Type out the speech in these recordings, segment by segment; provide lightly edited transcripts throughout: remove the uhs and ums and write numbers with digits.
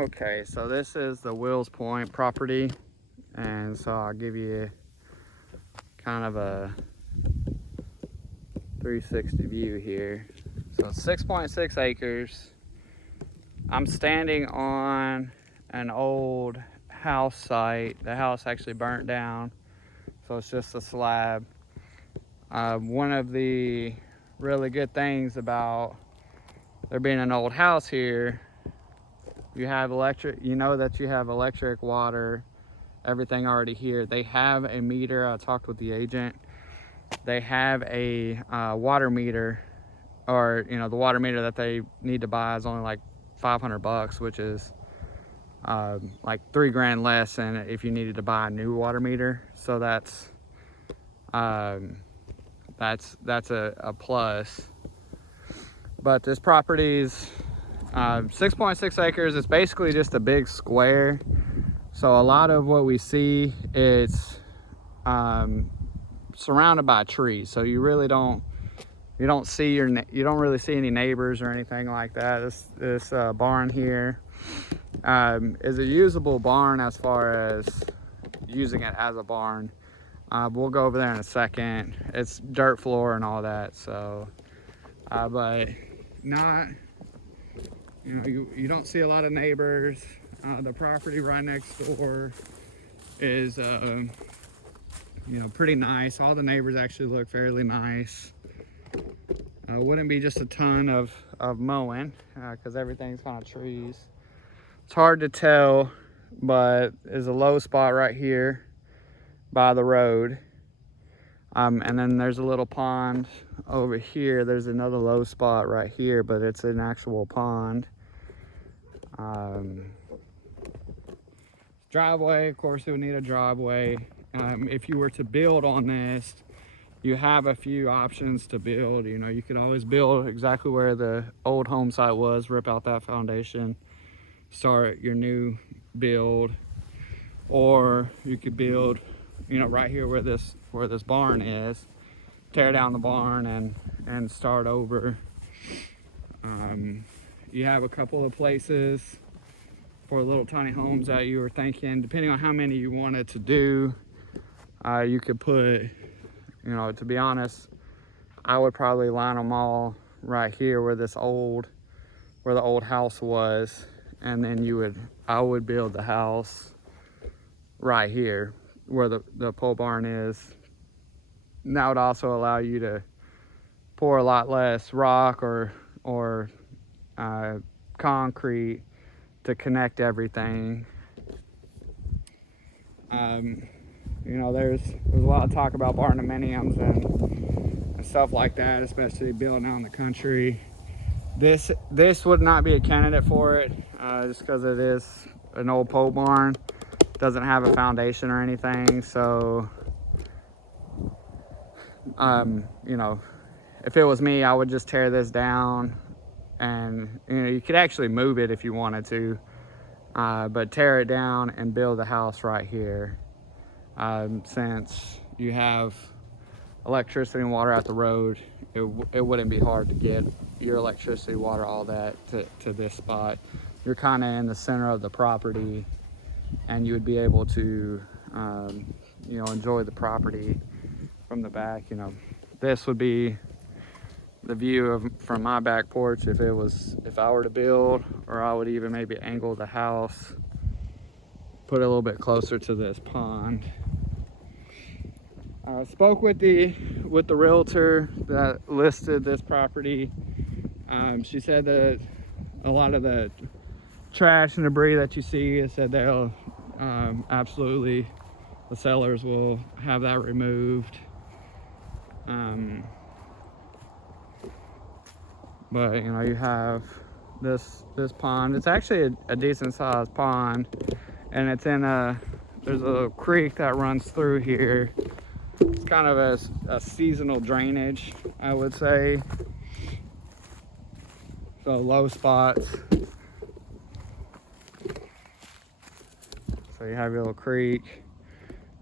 Okay, so this is the Wills Point property, and so I'll give you kind of a 360 view here. So 6.6 acres. I'm standing on an old house site. The house actually burnt down, so it's just a slab. One of the really good things about there being an old house here, you have electric, you know that you have electric, water, everything already here. They have a meter. I talked with the agent. They have a water meter, or the water meter that they need to buy is only like $500, which is like $3 grand less than if you needed to buy a new water meter. So that's a plus. But this property's 6.6 acres. It's basically just a big square. So a lot of what we see is surrounded by trees. So you really don't really see any neighbors or anything like that. This barn here is a usable barn as far as using it as a barn. We'll go over there in a second. It's dirt floor and all that. So, but not, you don't see a lot of neighbors. The property right next door is, pretty nice. All the neighbors actually look fairly nice. Wouldn't be just a ton of mowing because everything's kind of trees. It's hard to tell, but there's a low spot right here by the road. And then there's a little pond over here. There's another low spot right here, but it's an actual pond. Driveway, of course, it would need a driveway. If you were to build on this, you have a few options to build. You could always build exactly where the old home site was, rip out that foundation, start your new build, or you could build, right here where this barn is, tear down the barn and start over. You have a couple of places for little tiny homes that you were thinking, depending on how many you wanted to do. You could put, to be honest, I would probably line them all right here where the old house was, and then I would build the house right here where the pole barn is. And that would also allow you to pour a lot less rock or concrete to connect everything. There's a lot of talk about barndominiums and stuff like that, especially building out in the country. This would not be a candidate for it, just because it is an old pole barn. Doesn't have a foundation or anything. So, if it was me, I would just tear this down, and you could actually move it if you wanted to, but tear it down and build a house right here. Since you have electricity and water at the road, it wouldn't be hard to get your electricity, water, all that to this spot. You're kind of in the center of the property, and you would be able to enjoy the property from the back. This would be the view from my back porch if I were to build, or I would even maybe angle the house, put it a little bit closer to this pond. I spoke with the realtor that listed this property. She said that a lot of the trash and debris that you see, said they'll absolutely, the sellers will have that removed. But you have this pond. It's actually a decent sized pond, and it's there's a creek that runs through here. It's kind of a seasonal drainage, I would say. So low spots. So you have your little creek.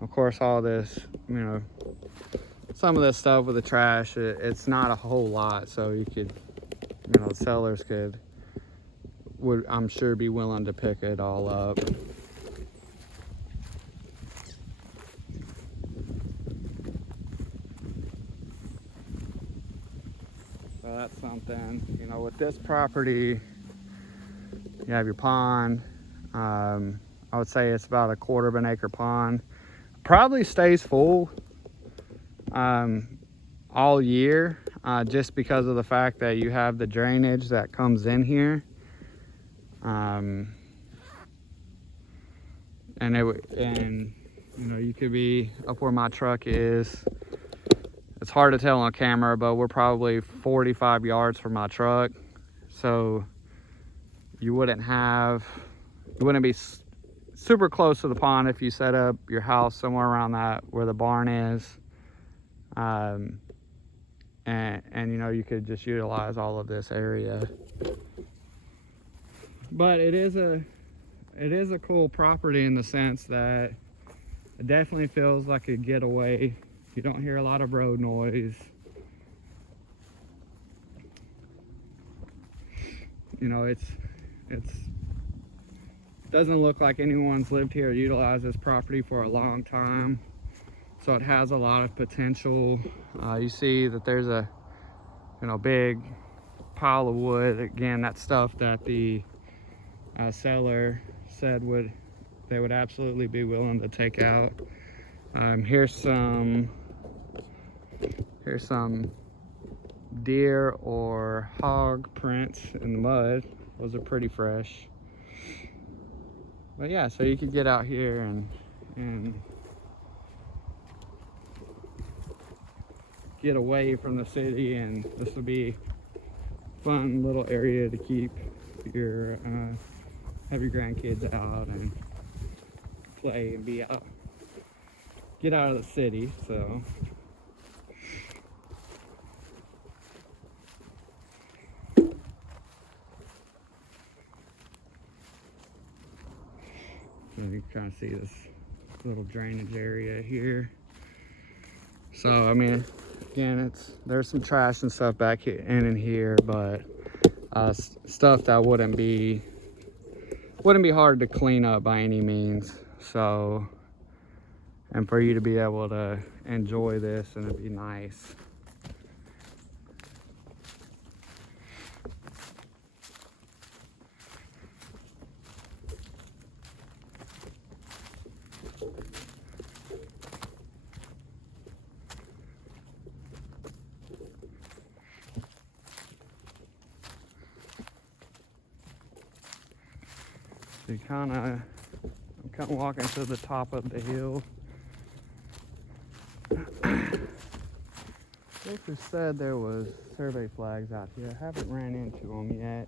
Of course, all this, some of this stuff with the trash, it's not a whole lot. So you could, sellers could would, I'm sure, be willing to pick it all up. So that's something, you know, with this property, you have your pond. I would say it's about a 1/4 of an acre pond. Probably stays full all year, just because of the fact that you have the drainage that comes in here. And you know, you could be up where my truck is. It's hard to tell on camera, but we're probably 45 yards from my truck. So you wouldn't be super close to the pond if you set up your house somewhere around that where the barn is. And you know, you could just utilize all of this area. But it is a cool property in the sense that it definitely feels like a getaway. You don't hear a lot of road noise. You know, it doesn't look like anyone's lived here or utilized this property for a long time. So it has a lot of potential. You see that there's a, you know, big pile of wood. Again, that's stuff that the seller said they would absolutely be willing to take out. Here's some deer or hog prints in the mud. Those are pretty fresh. But yeah, so you could get out here and get away from the city, and this would be a fun little area to keep your have your grandkids out and play and be out, get out of the city. So you can kind of see this little drainage area here. So I mean, again, there's some trash and stuff back here and in here, but stuff that wouldn't be hard to clean up by any means. So, and for you to be able to enjoy this, and it'd be nice. So you I'm kind of walking to the top of the hill. They said there was survey flags out here. I haven't ran into them yet,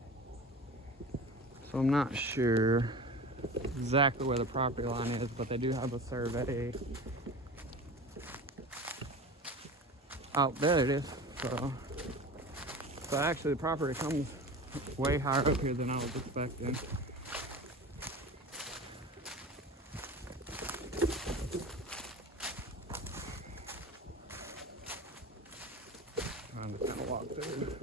so I'm not sure exactly where the property line is, but they do have a survey. Oh, there it is. So actually the property comes way higher up here than I was expecting. Trying to kind of walk through.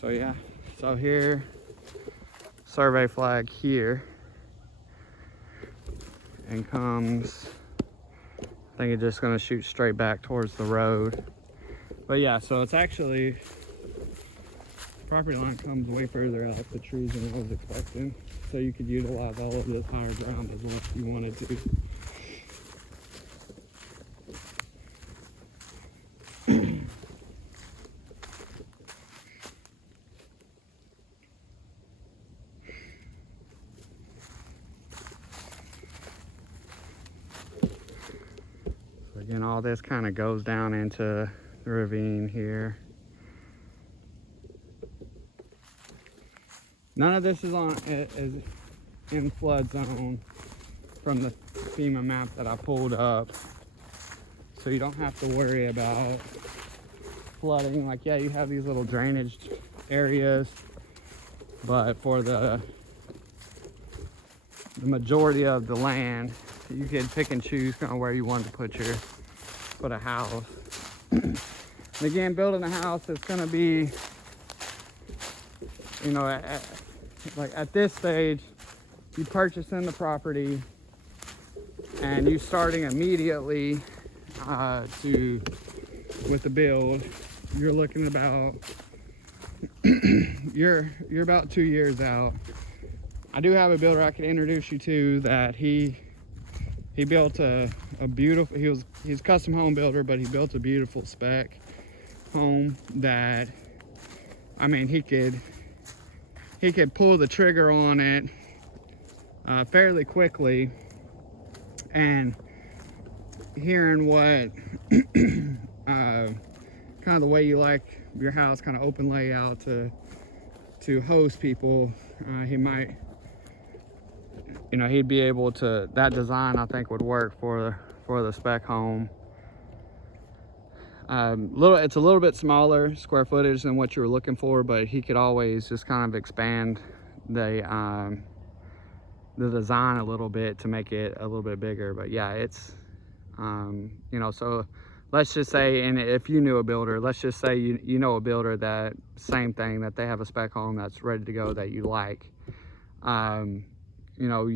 So yeah, so here, survey flag here, and comes, I think it's just gonna shoot straight back towards the road. But yeah, so it's actually, property line comes way further out the trees than I was expecting. So you could utilize all of this higher ground as well if you wanted to. So again, all this kind of goes down into the ravine here. None of this is in flood zone from the FEMA map that I pulled up. So you don't have to worry about flooding. Like, yeah, you have these little drainage areas, but for the majority of the land, you can pick and choose kind of where you want to put a house. And again, building a house is going to be you know, like at this stage, you purchasing the property and you starting immediately with the build, you're looking about you're about 2 years out. I do have a builder I can introduce you to that he built a beautiful, he's a custom home builder, but he built a beautiful spec home that, I mean, he could pull the trigger on it fairly quickly. And hearing what kind of the way you like your house, kind of open layout to host people, he might, you know, he'd be able to, that design I think would work for the spec home. It's a little bit smaller square footage than what you were looking for, but he could always just kind of expand the design a little bit to make it a little bit bigger. But yeah, it's you know, so let's just say, and if you knew a builder, let's just say you know a builder that same thing, that they have a spec home that's ready to go that you like, you know,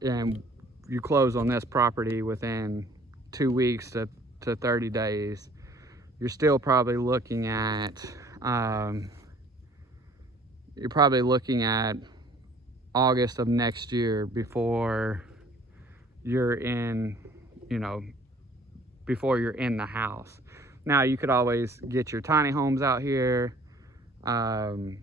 and you close on this property within 2 weeks to 30 days, you're still probably looking at August of next year before you're in, you know, before you're in the house. Now you could always get your tiny homes out here and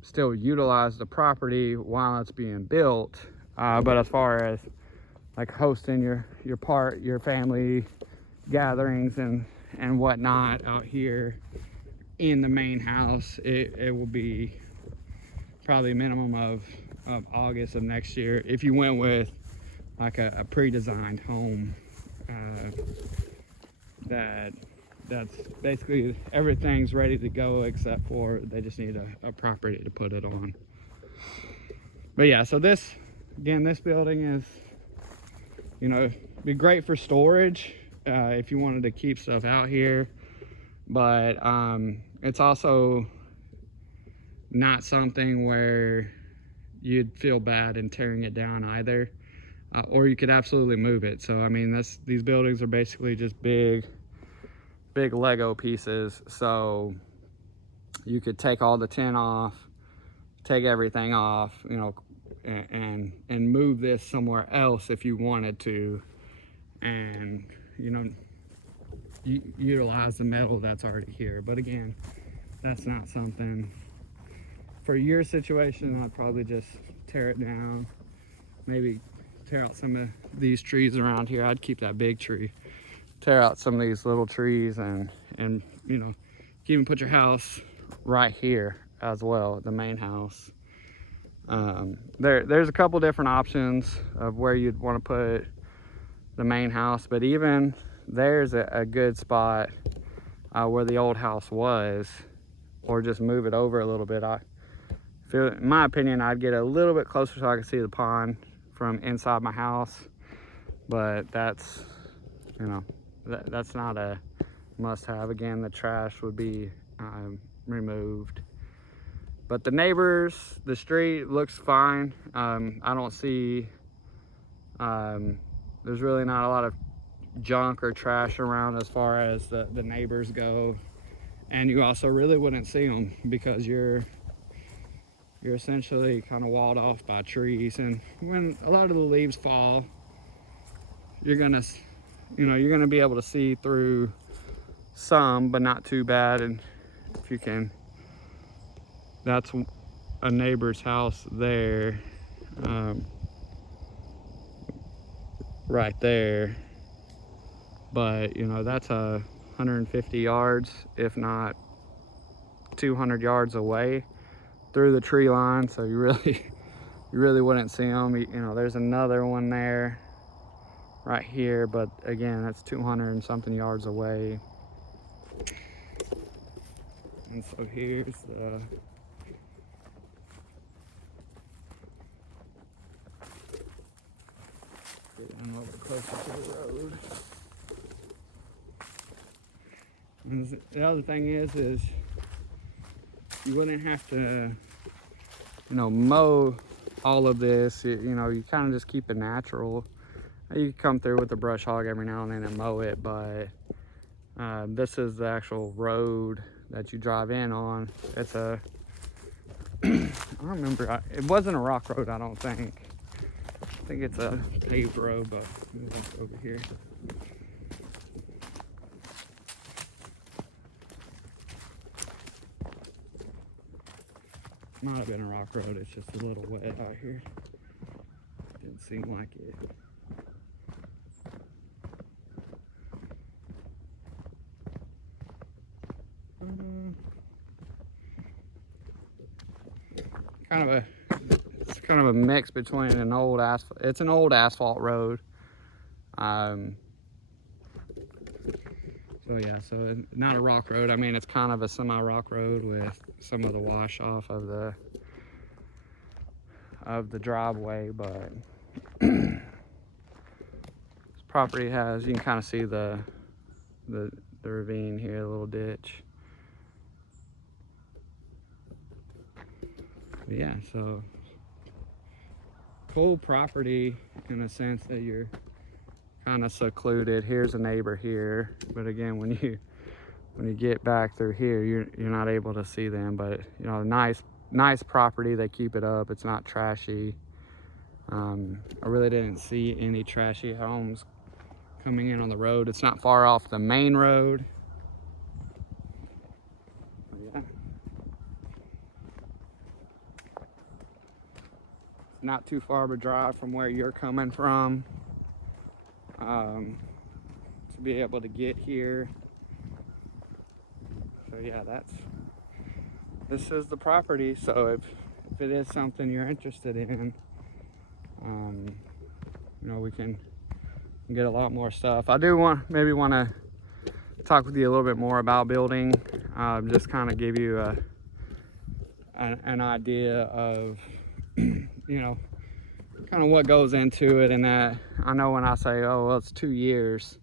still utilize the property while it's being built, but as far as like hosting your family gatherings and whatnot out here in the main house, it will be probably a minimum of August of next year if you went with like a pre-designed home that's basically everything's ready to go except for they just need a property to put it on. But yeah, so this building is, you know, be great for storage if you wanted to keep stuff out here, but it's also not something where you'd feel bad in tearing it down either, or you could absolutely move it. So I mean, these buildings are basically just big Lego pieces, so you could take all the tin off, take everything off, you know, and move this somewhere else if you wanted to, and, you know, utilize the metal that's already here. But again, that's not something for your situation. I'd probably just tear it down, maybe tear out some of these trees around here. I'd keep that big tree, tear out some of these little trees, and you know, even put your house right here as well, the main house. There's a couple different options of where you'd want to put the main house, but even there's a good spot where the old house was, or just move it over a little bit. I feel, in my opinion, I'd get a little bit closer so I can see the pond from inside my house, but that's, you know, that's not a must-have. Again, the trash would be removed. But the neighbors, the street looks fine. I don't see, there's really not a lot of junk or trash around as far as the neighbors go. And you also really wouldn't see them because you're essentially kind of walled off by trees. And when a lot of the leaves fall, you're gonna be able to see through some, but not too bad. And if you can, that's a neighbor's house there, right there. But you know, that's 150 yards, if not 200 yards away through the tree line, so you really wouldn't see them. You know, there's another one there right here, but again, that's 200 and something yards away. And so here's the get down a little bit closer to the road. And the other thing is you wouldn't have to, you know, mow all of this. You know, you kind of just keep it natural. You can come through with a brush hog every now and then and mow it, but this is the actual road that you drive in on. It's a, I don't remember, it wasn't a rock road, I don't think. I think it's a paved road, but move up over here. Might have been a rock road, it's just a little wet out here. Didn't seem like it. It's kind of a mix between an old asphalt. It's an old asphalt road. So yeah, so not a rock road. I mean, it's kind of a semi-rock road with some of the wash off of the driveway, but this property has, you can kind of see the ravine here, the little ditch. But yeah, so cool property in a sense that you're kind of secluded. Here's a neighbor here, but again, when you get back through here, you're not able to see them. But you know, nice property. They keep it up. It's not trashy. I really didn't see any trashy homes coming in on the road. It's not far off the main road. Yeah. It's not too far of a drive from where you're coming from. To be able to get here. So yeah, this is the property. So if it is something you're interested in, you know, we can get a lot more stuff. I do maybe want to talk with you a little bit more about building, just kind of give you an idea of, you know, kind of what goes into it. And that I know when I say, oh, well, it's 2 years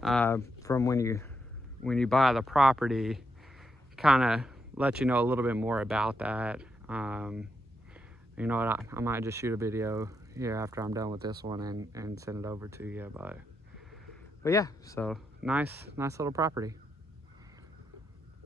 from when you buy the property, kind of let you know a little bit more about that. You know what, I might just shoot a video here after I'm done with this one and send it over to you, but yeah, so nice little property.